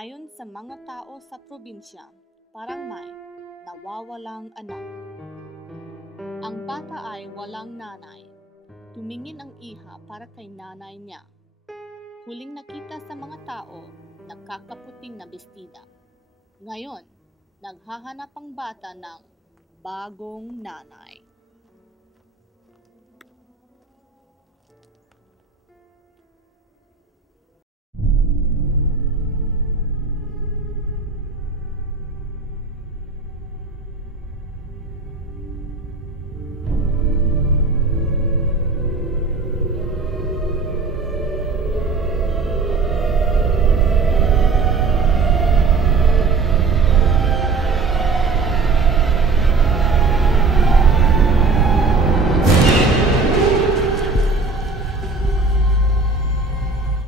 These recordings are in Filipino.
Ayon sa mga tao sa probinsya, parang may nawawalang anak. Ang bata ay walang nanay. Tumingin ang iha para kay nanay niya. Huling nakita sa mga tao, nagkakaputing na bestida. Ngayon, naghahanap ang bata ng bagong nanay.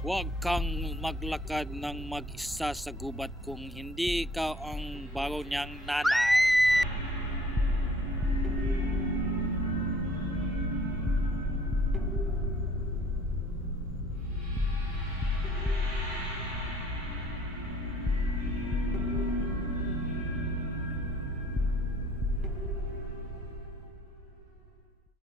Huwag kang maglakad ng mag-isa sa gubat kung hindi ka ang bago niyang nanay.